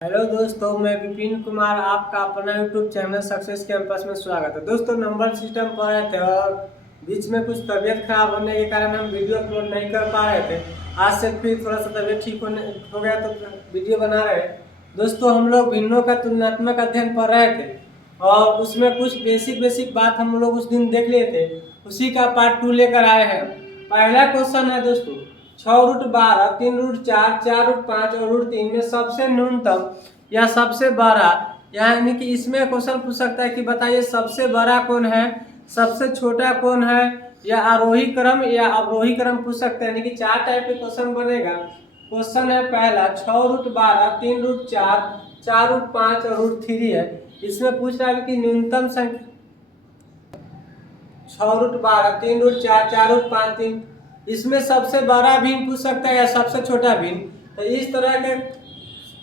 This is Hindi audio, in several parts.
हेलो दोस्तों, मैं विपिन कुमार आपका अपना यूट्यूब चैनल सक्सेस कैंपस में स्वागत है। दोस्तों, नंबर सिस्टम पढ़ रहे थे और बीच में कुछ तबीयत खराब होने के कारण हम वीडियो अपलोड नहीं कर पा रहे थे। आज से फिर थोड़ा सा तबीयत ठीक हो गया तो वीडियो बना रहे हैं। दोस्तों, हम लोग भिन्नों का तुलनात्मक अध्ययन पढ़ रहे थे और उसमें कुछ बेसिक बेसिक बात हम लोग उस दिन देख लिए थे। उसी का पार्ट 2 लेकर आए हैं। पहला क्वेश्चन है दोस्तों, 6√12, 3√4, 4√5 और √3 में सबसे न्यूनतम या सबसे बड़ा, यानी कि इसमें क्वेश्चन पूछ सकता है कि बताइए सबसे बड़ा कौन है, सबसे छोटा कौन है, या आरोही क्रम या अवरोही क्रम पूछ सकते हैं। यानी कि 4 टाइप के क्वेश्चन बनेगा। क्वेश्चन है पहला 6√12, 3√4, 4√5 और √3 है। इसमें पूछ रहा है कि न्यूनतम संख्या 6√12, 3√4, 4√5, 3, इसमें सबसे बड़ा भिन्न पूछ सकता है या सबसे छोटा भिन्न। तो इस तरह के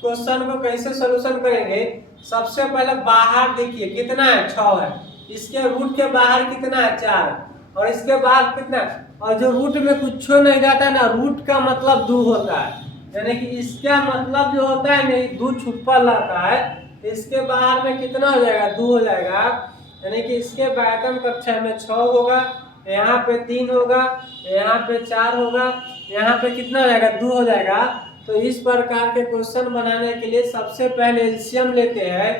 क्वेश्चन को कैसे सोल्यूशन करेंगे। सबसे पहले बाहर देखिए कितना है, 6 है। इसके रूट के बाहर कितना है, 4। और इसके बाद कितना, और जो रूट में कुछ नहीं जाता है ना, रूट का मतलब 2 होता है। यानी कि इसका मतलब जो होता है ना, 2 छुपा रहता है। इसके बाहर में कितना हो जाएगा, 2 हो जाएगा। यानी कि इसके वेतन कक्षा में 6 होगा, यहाँ पे 3 होगा, यहाँ पे 4 होगा, यहाँ पे कितना हो जाएगा, 2 हो जाएगा। तो इस प्रकार के क्वेश्चन बनाने के लिए सबसे पहले एलसीएम लेते हैं।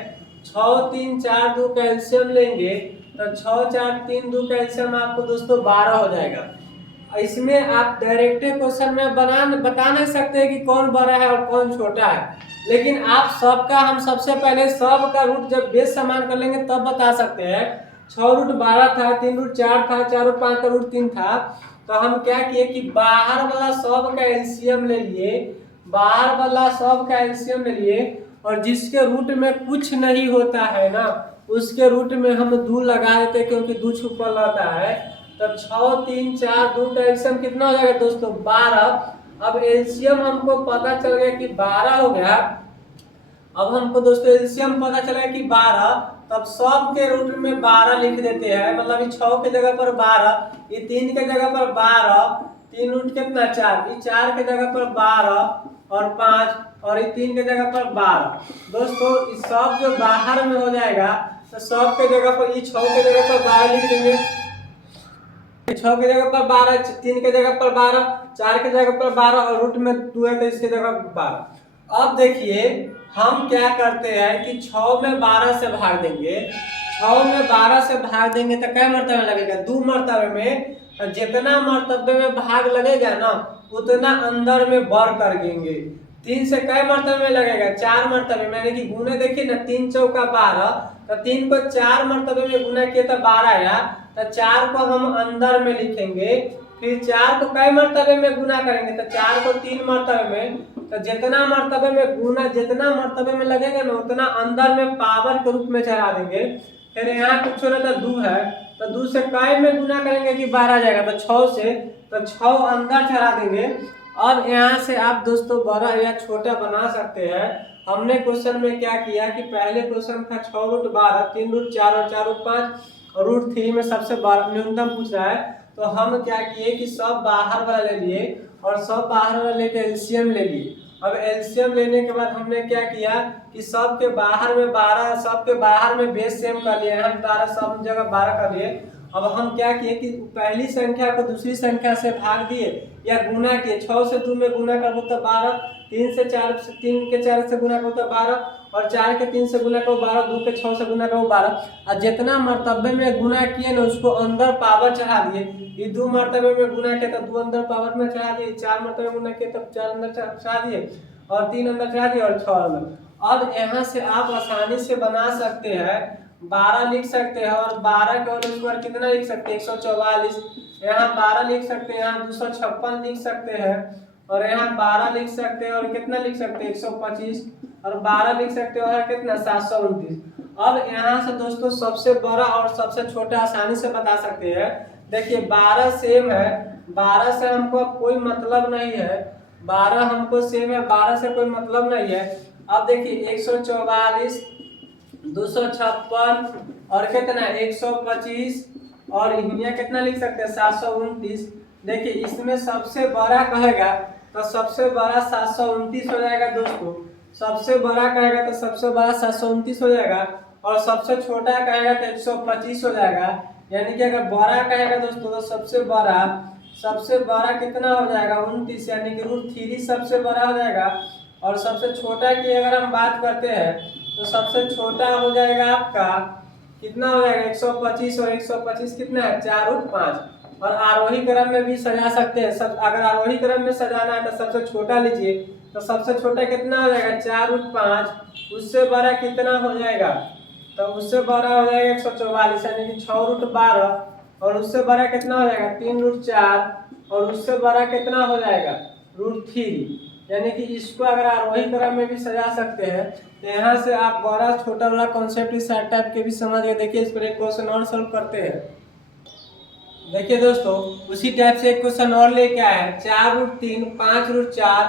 6 3 4 2 का एलसीएम लेंगे तो 6 4 3 2 का एलसीएम आपको दोस्तों 12 हो जाएगा। इसमें आप डायरेक्ट क्वेश्चन में बता नहीं सकते कि कौन बड़ा है और कौन छोटा है, लेकिन आप सबका, हम सबसे पहले सब का रूट जब बेस समान कर लेंगे तब बता सकते हैं। 6√12 था, 3√4 था, 4√5 का √3 था। तो हम क्या किए कि बाहर वाला सब का एलसीएम ले लिए, बाहर वाला सब का एलसीएम ले लिए, और जिसके रूट में कुछ नहीं होता है ना, उसके रूट में हम 2 लगा देते क्योंकि 2 छुपा रहता है। तो 6 3 4 2 का एलसीएम कितना हो जाएगा दोस्तों, 12। अब एलसीएम हमको पता चल गया कि 12 हो गया। अब हमको दोस्तों एलसीएम पता चला कि 12, तब सब के रूट में 12 लिख देते हैं। मतलब ये 6 के जगह पर 12, ये 3 के जगह पर 12, 3 रूट कितना 4, ये 4 के जगह पर 12 और 5, और ये 3 के जगह पर 12। दोस्तों इस सब जो बाहर में हो जाएगा तो सब के जगह पर, ये 6 के जगह पर 12 लिख देंगे, 6 के जगह पर 12, 3 के जगह पर 12, 4 के जगह पर 12 और रूट में 2 है तो इसके जगह 12। अब देखिए हम क्या करते हैं कि 6 में 12 से भाग देंगे। 6 में 12 से भाग देंगे तो क्या मर्तबे में लगेगा, 2 मर्तबे में। जितना मर्तबे में भाग लगेगा ना, उतना अंदर में बढ़ कर देंगे। 3 से कई मर्तबे में लगेगा, 4 मर्तबे में। यानी कि गुने देखिए ना, 3 चौका 12, तो 3 को 4 मर्तबे में गुना किया तो 12 आया। तो 4 को हम अंदर में लिखेंगे, फिर 4 को कई मर्तबे में गुना करेंगे तो 4 को 3 मर्तबे में। तो जितना मर्तबे में गुना, जितना मर्तबे में लगेगा ना, उतना अंदर में पावर के रूप में चढ़ा देंगे। फिर यहाँ कुछ ना तो 2 है, तो 2 से कई में गुना करेंगे कि 12 आ जाएगा, तो 6 से, तो 6 अंदर चढ़ा देंगे। अब यहाँ से आप दोस्तों बड़ा या छोटा बना सकते हैं। हमने क्वेश्चन में क्या किया कि पहले क्वेश्चन था 6√12, 3√4 और 4√5 और √3 में सबसे न्यूनतम पूछ रहा है। तो हम क्या किए कि सब बाहर वाला ले लिए और सब बाहर वाला लेके एलसीएम ले लिए। अब एलसीएम लेने के बाद हमने क्या किया कि सब के बाहर में 12, सब के बाहर में बेस सेम कर लिए, हम 12 सब जगह 12 कर लिए। अब हम क्या किए कि पहली संख्या को दूसरी संख्या से भाग दिए या गुना किए। 6 से 2 में गुना करो तो 12, 3 से 4 से, 3 के 4 से गुना करो तो 12, और 4 के 3 से गुना करो 12, 2 के 6 से गुना करो 12। और जितना मर्तबे में गुना किए ना, उसको अंदर पावर चढ़ा दिए। ये 2 मर्तबे में गुना किया तो 2 अंदर पावर में चढ़ा दिए, 4 मर्तबे में गुना किया तो 4 अंदर चढ़ा दिए, और 3 अंदर चढ़ा दिए, और 6 अंदर। अब यहाँ से आप आसानी से बना सकते हैं, 12 लिख सकते हैं, और 12 के होल स्क्वायर कितना लिख सकते हैं, 144। यहाँ 12 लिख सकते हैं, यहाँ 256 लिख सकते हैं, और यहाँ 12 लिख सकते हैं, और कितना लिख सकते हैं, 125, और 12 लिख सकते हो है कितना, 729। अब यहाँ से दोस्तों सबसे बड़ा और सबसे छोटा आसानी से बता सकते हैं। देखिए 12 सेम है, 12 से हमको कोई मतलब नहीं है, 12 हमको सेम है, 12 से कोई मतलब नहीं है। अब देखिए 144, 256 और कितना 125, और यहाँ कितना लिख सकते हैं, 729। देखिए इसमें सबसे बड़ा कहेगा तो सबसे बड़ा 729 हो जाएगा दोस्तों। सबसे बड़ा कहेगा तो सबसे बड़ा 729 हो जाएगा, और सबसे छोटा कहेगा तो 125 हो जाएगा। यानी कि अगर बड़ा कहेगा दोस्तों तो सबसे बड़ा कितना हो जाएगा 29, यानी कि √3 सबसे बड़ा हो जाएगा। और सबसे छोटा की अगर हम बात करते हैं तो सबसे छोटा हो जाएगा आपका कितना हो जाएगा 125, और 125 कितना है 4√5। और आरोही क्रम में भी सजा सकते हैं सब, अगर आरोही क्रम में सजाना है तो सबसे छोटा लीजिए, तो सबसे छोटा कितना हो जाएगा 4√5। उससे बड़ा कितना हो जाएगा, तो उससे बड़ा हो जाएगा 144, यानी कि 6√12। और उससे बड़ा कितना हो जाएगा 3√4। और उससे बड़ा कितना हो जाएगा √3। यानी कि इसको अगर आरोही क्रम में भी सजा सकते हैं, तो यहाँ से आप बड़ा छोटा वाला कॉन्सेप्ट इस टाइप के भी समझ गए। देखिए इस पर एक क्वेश्चन और सॉल्व करते हैं। देखिए दोस्तों उसी टाइप से एक क्वेश्चन और लेके आए हैं, 4√3, 5√4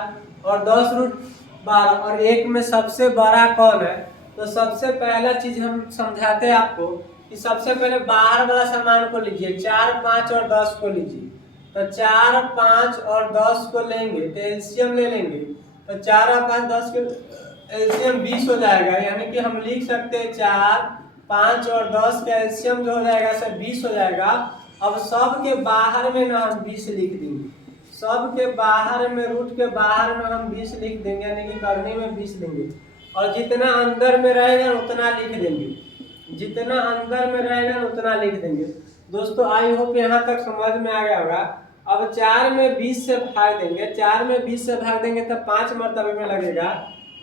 और 10√12 और एक में सबसे बड़ा कौन है। तो सबसे पहला चीज हम समझाते हैं आपको कि सबसे पहले बाहर वाला सामान को लीजिए, 4, 5 और 10 को लीजिए। तो 4, 5 और 10 को लेंगे तो एलसीएम ले लेंगे, तो 4 और 5 10 के एलसीएम 20 हो जाएगा। यानी कि हम लिख सकते हैं 4, 5 और 10 का एलसीएम जो हो जाएगा सब 20 हो जाएगा। अब सब के बाहर में ना हम 20 लिख देंगे, सब के बाहर में रूट के बाहर में हम 20 लिख देंगे, यानी कि करने में 20 लेंगे। और जितना अंदर में रहेगा उतना लिख देंगे, जितना अंदर में रहेगा उतना लिख देंगे। दोस्तों आई होप यहाँ तक समझ में आ गया होगा। अब 4 में 20 से भाग देंगे, 4 में 20 से भाग देंगे तब 5 मरतबे में लगेगा,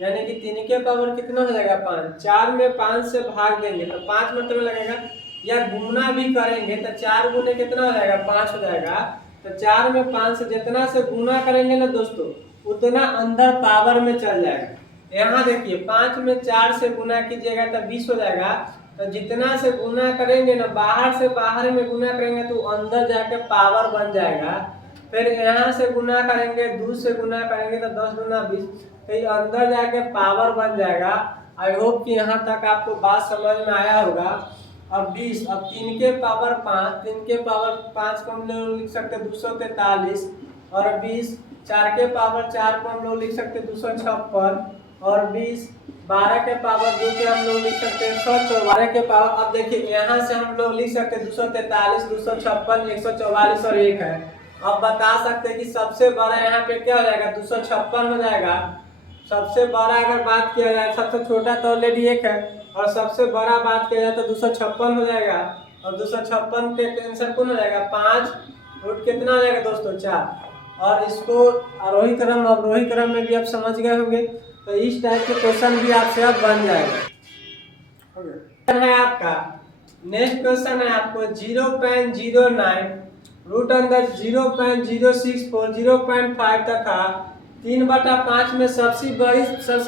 यानी कि 3 के पावर कितना हो जाएगा 5। 4 में 5 से भाग देंगे तो 5 मरतबे लगेगा, या गुना भी करेंगे तो 4 गुने कितना हो जाएगा 5 हो जाएगा। तो 4 में 5 से जितना से गुना करेंगे ना दोस्तों उतना अंदर पावर में चल जाएगा। यहाँ देखिए 5 में 4 से गुना कीजिएगा तो 20 हो जाएगा। तो जितना से गुना करेंगे ना बाहर से बाहर में गुना करेंगे तो अंदर जाके पावर बन जाएगा। फिर यहाँ से गुना करेंगे, 2 से गुना करेंगे तो 10 गुना 20, तो अंदर जाके पावर बन जाएगा। आई होप कि यहाँ तक आपको बात समझ में आया होगा। अब 20, अब 3 के पावर 5, 3 के पावर 5 को हम लोग लिख सकते 243। और 20, 4 के पावर 4 को हम लोग लिख सकते 256। और 20, 12 के पावर 2 के हम लोग लिख सकते हैं 144 के पावर। अब देखिए यहाँ से हम लोग लिख सकते हैं 243, 256, 144 और 1 है। अब बता सकते हैं कि सबसे बड़ा यहाँ पे क्या हो जाएगा 256 हो जाएगा। सबसे बड़ा अगर बात किया जाए, सबसे छोटा तो ऑलरेडी 1 है, और सबसे बड़ा बात किया जाए तो 256 हो जाएगा। और 256 के आंसर कौन हो जाएगा 5, रूट कितना हो जाएगा दोस्तों 4। और इसको आरोही क्रम अवरोही क्रम में भी आप समझ गए होंगे, तो इस टाइप के क्वेश्चन भी आपसे अब बन जाएगा। है आपका नेक्स्ट क्वेश्चन है आपको 0.09 रूट अंदर 0.064 0.5 तथा 3/5 में सबसे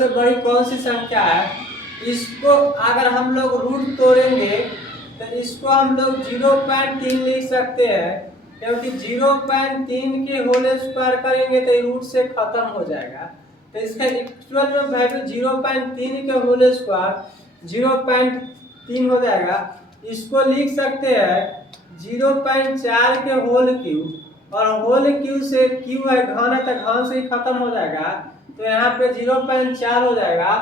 बड़ी कौन सी संख्या है। इसको अगर हम लोग रूट तोड़ेंगे तो इसको हम लोग 0.3 लिख सकते हैं, क्योंकि 0.3 के होल स्क्वायर करेंगे तो रूट से खत्म हो जाएगा। तो इसका एक्चुअल में वैल्यू 0.3 के होल स्क्वायर 0.3 हो जाएगा। इसको लिख सकते हैं 0.4 के होल क्यूब, और होल क्यूब से क्यू है घन है तो घन से ही खत्म हो जाएगा। तो यहाँ पे 0.4 हो जाएगा,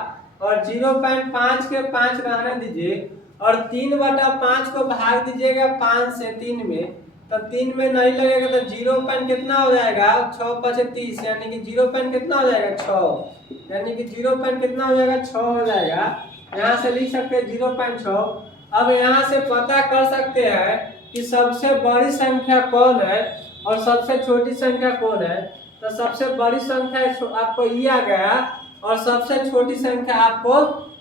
और 0.5 के 5 रहने दीजिए, और 3/5 को भाग दीजिएगा 5 से 3 में, तो 3 में नहीं लगेगा तो 0 पॉइंट कितना हो जाएगा 6 × 5 = 30, यानी कि 0 पॉइंट कितना हो जाएगा 6, यानी कि 0 पॉइंट कितना हो जाएगा 6 हो जाएगा। यहाँ से लिख सकते हैं 0.6। अब यहाँ से पता कर सकते हैं कि सबसे बड़ी संख्या कौन है और सबसे छोटी संख्या कौन है। तो सबसे बड़ी संख्या आपको ये आ गया, और सबसे छोटी संख्या आपको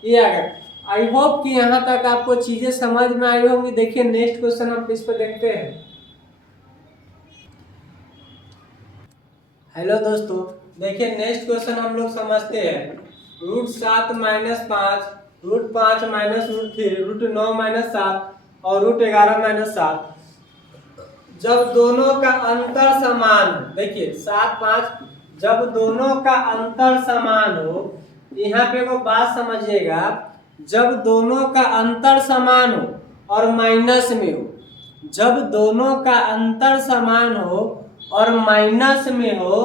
ये आ गया। आई होप कि यहाँ तक आपको चीजें समझ में आई होंगी। देखिए नेक्स्ट क्वेश्चन हम इस पर देखते हैं। हेलो दोस्तों, देखिए नेक्स्ट क्वेश्चन हम लोग समझते हैं। √7 - 5, √5 - √3, √9 - 7 और √11 - 7 जब दोनों का अंतर समान, देखिए 7, 5 जब दोनों का अंतर समान हो। यहाँ पे को बात समझिएगा, जब दोनों का अंतर समान हो और माइनस में हो, जब दोनों का अंतर समान हो और माइनस में हो,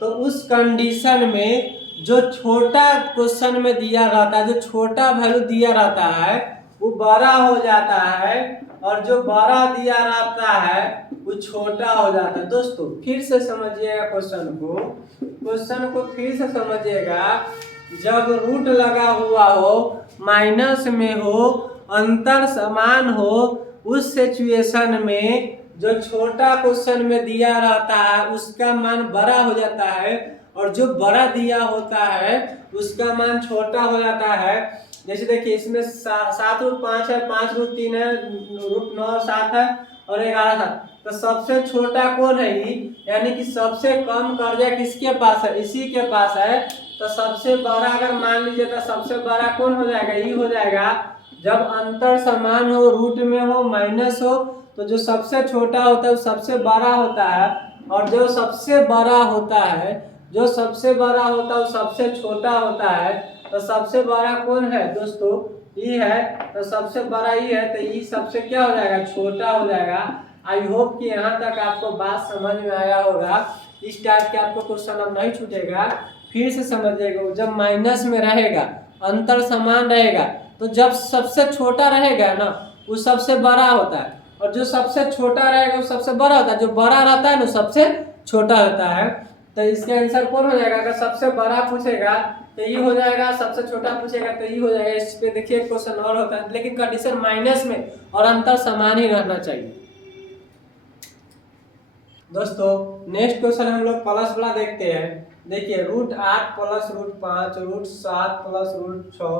तो उस कंडीशन में जो छोटा क्वेश्चन में दिया रहता है, जो छोटा वैल्यू दिया रहता है वो बड़ा हो जाता है, और जो बड़ा दिया रहता है वो छोटा हो जाता है। दोस्तों फिर से समझिएगा क्वेश्चन को फिर से समझिएगा। जब रूट लगा हुआ हो, माइनस में हो, अंतर समान हो, उस सिचुएशन में जो छोटा क्वेश्चन में दिया रहता है उसका मान बड़ा हो जाता है, और जो बड़ा दिया होता है उसका मान छोटा हो जाता है। जैसे देखिए इसमें 7√5 है, 5√3 है, √9 7 है और 11 था। तो सबसे छोटा कौन है ये, यानी कि सबसे कम कर्जा किसके पास है, इसी के पास है। तो सबसे बड़ा अगर मान लीजिए तो सबसे बड़ा कौन हो जाएगा, ये हो जाएगा। जब अंतर समान हो, रूट में हो, माइनस हो, तो जो सबसे छोटा होता है वो सबसे बड़ा होता है, और जो सबसे बड़ा होता है वो सबसे छोटा होता है। तो सबसे बड़ा कौन है दोस्तों, ये है। तो सबसे बड़ा ये है, तो ये सबसे क्या हो जाएगा, छोटा हो जाएगा। आई होप कि यहाँ तक आपको बात समझ में आया होगा। इस टाइप के आपको क्वेश्चन अब नहीं छूटेगा, फिर से समझिएगा। जब माइनस में रहेगा, अंतर समान रहेगा, तो जब सबसे छोटा रहेगा ना वो सबसे बड़ा होता है, और जो सबसे छोटा रहेगा वो सबसे बड़ा होता है। जो बड़ा रहता है ना सबसे छोटा होता है। तो इसका आंसर कौन हो जाएगा, अगर सबसे बड़ा पूछेगा तो ये हो जाएगा, सबसे छोटा पूछेगा तो ये हो जाएगा। इस पे देखिए क्वेश्चन और होता है, लेकिन कंडीशन माइनस में और अंतर समान ही रहना चाहिए। दोस्तों नेक्स्ट क्वेश्चन हम लोग प्लस वाला देखते हैं। देखिए √8 प्लस √5, √7 प्लस √6,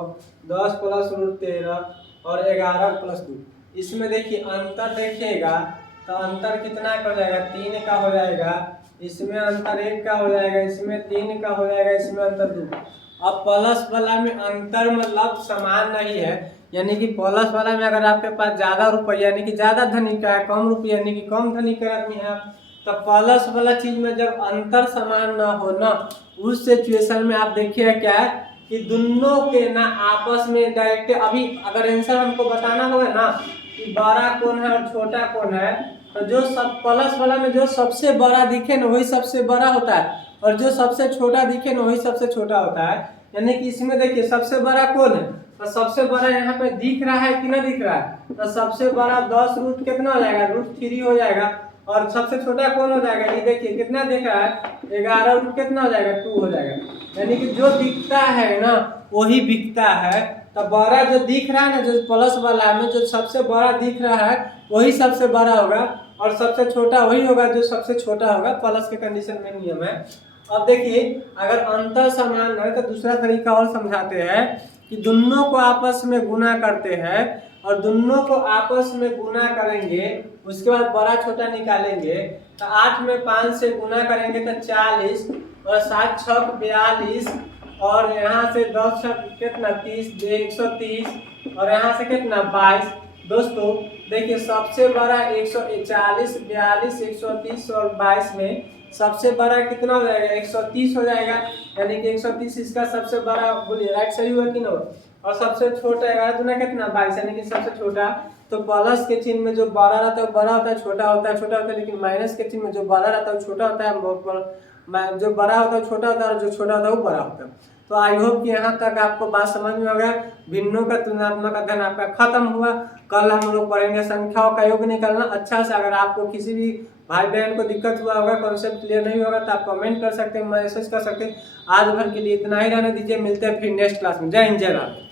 10 प्लस √13 और 11 प्लस 2। इसमें देखिए अंतर देखिएगा तो अंतर कितना का हो जाएगा, 3 का हो जाएगा। इसमें अंतर 1 का हो जाएगा, इसमें 3 का हो जाएगा, इसमें अंतर 2। अब प्लस वाला में अंतर मतलब समान नहीं है, यानी कि प्लस वाला में अगर आपके पास ज्यादा रुपया यानी कि ज्यादा धनिक है, कम रुपया यानी कि कम धनिक आदमी है, तो प्लस वाला चीज में जब अंतर समान ना हो ना, उस सिचुएशन में आप देखिए क्या है कि दोनों के ना आपस में डायरेक्ट, अभी अगर आंसर हमको बताना होगा ना कि बड़ा कौन है और छोटा कौन है, तो जो सब प्लस वाला में जो सबसे बड़ा दिखे ना वही सबसे बड़ा होता है, और जो सबसे छोटा दिखे ना वही सबसे छोटा होता है। यानी कि इसमें देखिए सबसे बड़ा कौन है, तो सबसे बड़ा यहाँ पे दिख रहा है कि ना दिख रहा है, तो सबसे बड़ा 10 रूट कितना हो जाएगा, √3 हो जाएगा। और सबसे छोटा कौन हो जाएगा, ये देखिए कितना दिख रहा है, 11 रूट कितना हो जाएगा, 2 हो जाएगा। यानी कि जो दिखता है ना वही बिकता है। तो बड़ा जो दिख रहा है ना, जो प्लस वाला में जो सबसे बड़ा दिख रहा है वही सबसे बड़ा होगा, और सबसे छोटा वही होगा जो सबसे छोटा होगा। प्लस के कंडीशन में नियम है। अब देखिए अगर अंतर समान है तो दूसरा तरीका और समझाते हैं कि दोनों को आपस में गुना करते हैं, और दोनों को आपस में गुना करेंगे, उसके बाद बड़ा छोटा निकालेंगे। तो 8 में 5 से गुना करेंगे तो 40, और 7 छक 42, और यहाँ से 10 छक कितना 30, 130, और यहाँ से कितना 22। दोस्तों देखिए सबसे बड़ा 140, 42, 130 और 22 में सबसे बड़ा कितना हो जाएगा, 130 हो जाएगा। यानी कि 130 इसका सबसे बड़ा, बोलिए राइट सही हुआ कि ना। और सबसे छोटा 11 दूना कितना 22, यानी कि सबसे छोटा। तो प्लस के चिन्ह में जो बड़ा रहता है वो बड़ा होता है, छोटा होता है छोटा होता है, लेकिन माइनस के चिन्ह में जो बड़ा रहता है वो छोटा होता है, जो बड़ा होता है छोटा होता है, और जो छोटा होता है वो बड़ा होता है। तो आई होप कि यहाँ तक आपको बात समझ में आ गया। भिन्नों का तुलनात्मक अध्ययन आपका खत्म हुआ। कल हम लोग पढ़ेंगे संख्याओं का योग निकालना अच्छा से। अगर आपको किसी भी भाई बहन को दिक्कत हुआ होगा, कॉन्सेप्ट क्लियर नहीं होगा, तो आप कमेंट कर सकते हैं, मैसेज कर सकते हैं। आज भर के लिए इतना ही रहने दीजिए, मिलते हैं फिर नेक्स्ट क्लास में। जय हिंद जय भारत।